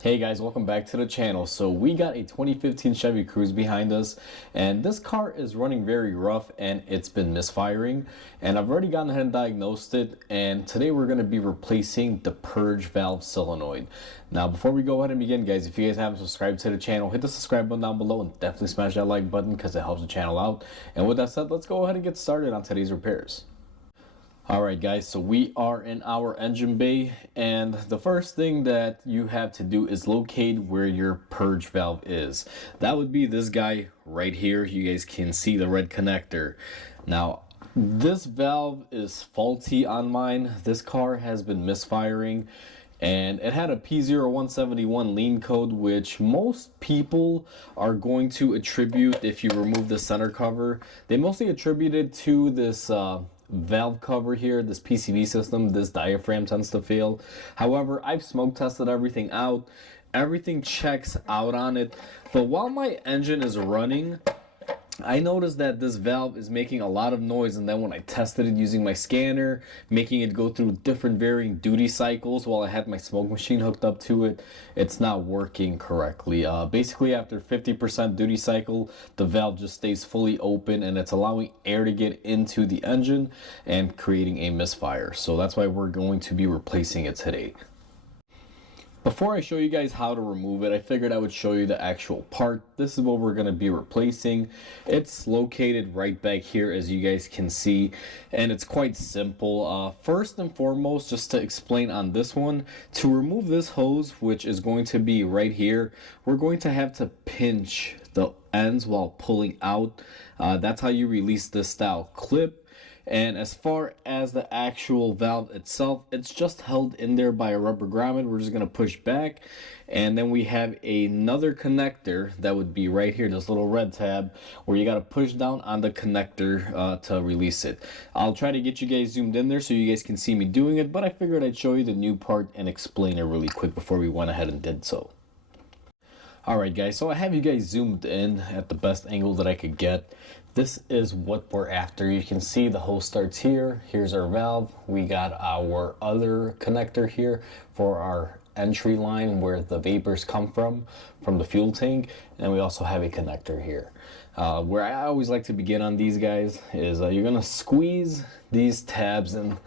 Hey guys, welcome back to the channel. So we got a 2015 Chevy Cruze behind us, and this car is running very rough and it's been misfiring, and I've already gone ahead and diagnosed it, and today we're going to be replacing the Purge valve solenoid. Now before we go ahead and begin, guys, if you guys haven't subscribed to the channel, hit the subscribe button down below and definitely smash that like button because it helps the channel out. And with that said, let's go ahead and get started on today's repairs. Alright guys, so we are in our engine bay, and the first thing that you have to do is locate where your purge valve is. That would be this guy right here. You guys can see the red connector. Now this valve is faulty on mine. This car has been misfiring, and it had a P0171 lean code, which most people are going to attribute, if you remove the center cover, they mostly attribute it to this valve cover here, this PCV system. This diaphragm tends to fail. However, I've smoke tested everything out. Everything checks out on it. But while my engine is running, I noticed that this valve is making a lot of noise, and then when I tested it using my scanner, making it go through different varying duty cycles while I had my smoke machine hooked up to it, it's not working correctly. Basically after 50% duty cycle, the valve just stays fully open and it's allowing air to get into the engine and creating a misfire. So that's why we're going to be replacing it today. Before I show you guys how to remove it, I figured I would show you the actual part. This is what we're going to be replacing. It's located right back here, as you guys can see, and it's quite simple. First and foremost, just to explain on this one, to remove this hose, which is going to be right here, we're going to have to pinch the ends while pulling out. That's how you release this style clip. And as far as the actual valve itself, it's just held in there by a rubber grommet. We're just going to push back, and then we have another connector that would be right here, this little red tab, where you got to push down on the connector to release it. I'll try to get you guys zoomed in there so you guys can see me doing it, but I figured I'd show you the new part and explain it really quick before we went ahead and did so. Alright guys, so I have you guys zoomed in at the best angle that I could get. This is what we're after. You can see the hose starts here. Here's our valve. We got our other connector here for our entry line where the vapors come from the fuel tank. And we also have a connector here. Where I always like to begin on these guys is you're going to squeeze these tabs, and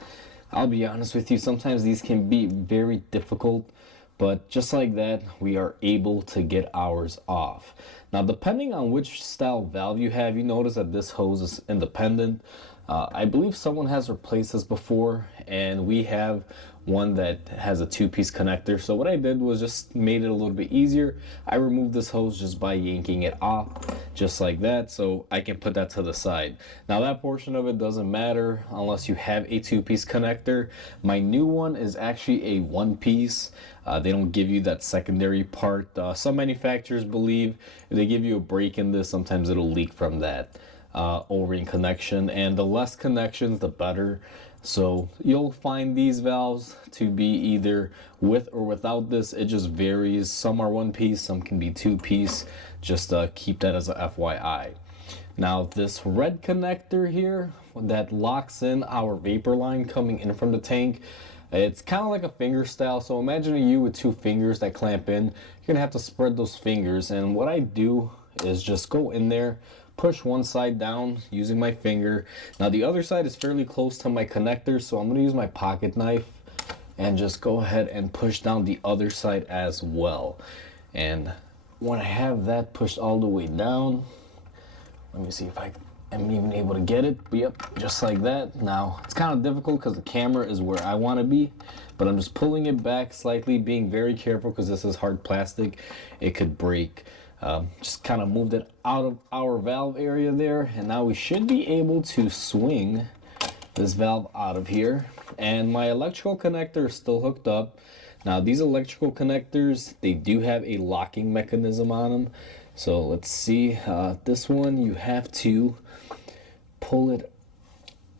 I'll be honest with you, sometimes these can be very difficult. But just like that, we are able to get ours off. Now, depending on which style valve you have, you notice that this hose is independent. I believe someone has replaced this before, and we have one that has a two-piece connector. So what I did was just made it a little bit easier. I removed this hose just by yanking it off, just like that, so I can put that to the side. Now that portion of it doesn't matter unless you have a two-piece connector. My new one is actually a one-piece. They don't give you that secondary part. Some manufacturers believe if they give you a break in this, sometimes it'll leak from that O-ring connection, and the less connections the better. So you'll find these valves to be either with or without this. It just varies. Some are one piece, some can be two piece. Just keep that as a FYI. Now this red connector here that locks in our vapor line coming in from the tank, it's kind of like a finger style. So imagine you with two fingers that clamp in. You're gonna have to spread those fingers, and what I do is just go in there, push one side down using my finger. Now the other side is fairly close to my connector, so I'm going to use my pocket knife and just go ahead and push down the other side as well. And when I have that pushed all the way down, let me see if I am even able to get it. Yep, just like that. Now it's kind of difficult because the camera is where I want to be, but I'm just pulling it back slightly, being very careful because this is hard plastic. It could break. Just kind of moved it out of our valve area there, and now we should be able to swing this valve out of here. And my electrical connector is still hooked up. Now these electrical connectors, they do have a locking mechanism on them. So let's see, this one you have to pull it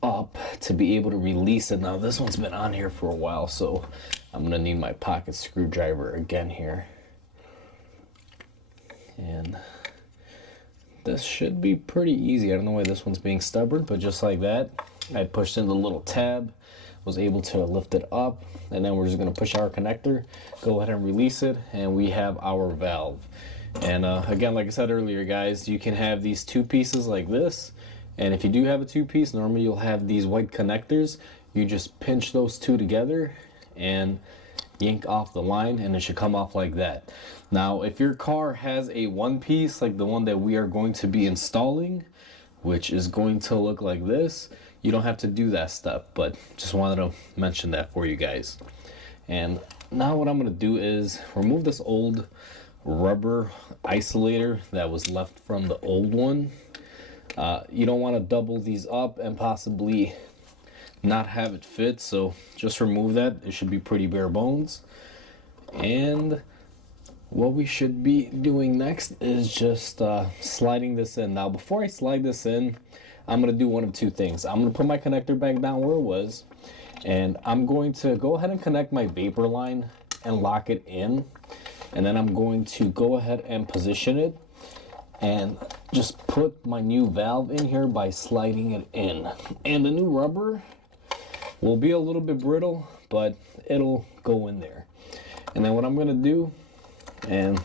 up to be able to release it. Now this one's been on here for a while, so I'm gonna need my pocket screwdriver again here. And this should be pretty easy. I don't know why this one's being stubborn, but just like that, I pushed in the little tab. was able to lift it up, and then we're just going to push our connector, go ahead and release it, and we have our valve. And again, like I said earlier, guys, you can have these two pieces like this, and if you do have a two-piece, normally you'll have these white connectors. You just pinch those two together and yank off the line, and it should come off like that. Now, if your car has a one-piece like the one that we are going to be installing, which is going to look like this, you don't have to do that step, but just wanted to mention that for you guys. And now what I'm going to do is remove this old rubber isolator that was left from the old one. You don't want to double these up and possibly not have it fit, so just remove that. It should be pretty bare bones. And what we should be doing next is just sliding this in. Now, before I slide this in, I'm going to do one of two things. I'm going to put my connector back down where it was, and I'm going to go ahead and connect my vapor line and lock it in. And then I'm going to go ahead and position it and just put my new valve in here by sliding it in. And the new rubber will be a little bit brittle, but it'll go in there. And then what I'm gonna do, and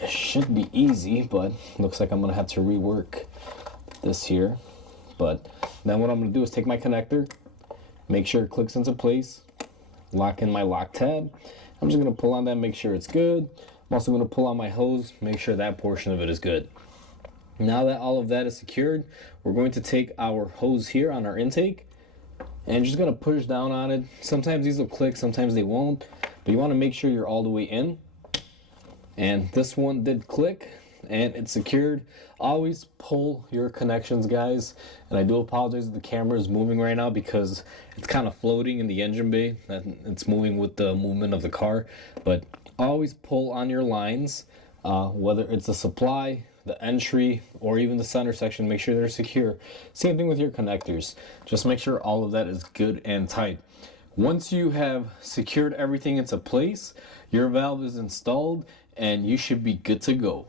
it should be easy, but looks like I'm gonna have to rework this here. But then what I'm gonna do is take my connector, make sure it clicks into place, lock in my lock tab. I'm just gonna pull on that, make sure it's good. I'm also gonna pull on my hose, make sure that portion of it is good. Now that all of that is secured, we're going to take our hose here on our intake and just gonna push down on it. Sometimes these will click, sometimes they won't, but you wanna make sure you're all the way in. And this one did click and it's secured. Always pull your connections, guys. And I do apologize if the camera is moving right now because it's kind of floating in the engine bay. It's moving with the movement of the car. But always pull on your lines, whether it's the supply, the entry, or even the center section. Make sure they're secure. Same thing with your connectors. Just make sure all of that is good and tight. Once you have secured everything into place, your valve is installed and you should be good to go.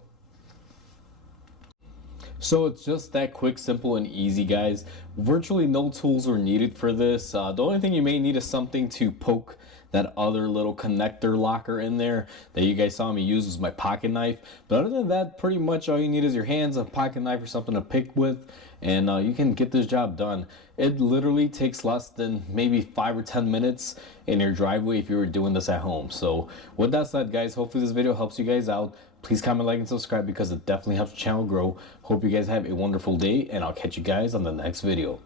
So it's just that quick, simple, and easy, guys. Virtually no tools are needed for this. The only thing you may need is something to poke that other little connector locker in there that you guys saw me use was my pocket knife. But other than that, pretty much all you need is your hands, a pocket knife, or something to pick with, and you can get this job done. It literally takes less than maybe 5 or 10 minutes in your driveway if you were doing this at home. So with that said, guys, hopefully this video helps you guys out. Please comment, like, and subscribe because it definitely helps the channel grow. Hope you guys have a wonderful day, and I'll catch you guys on the next video.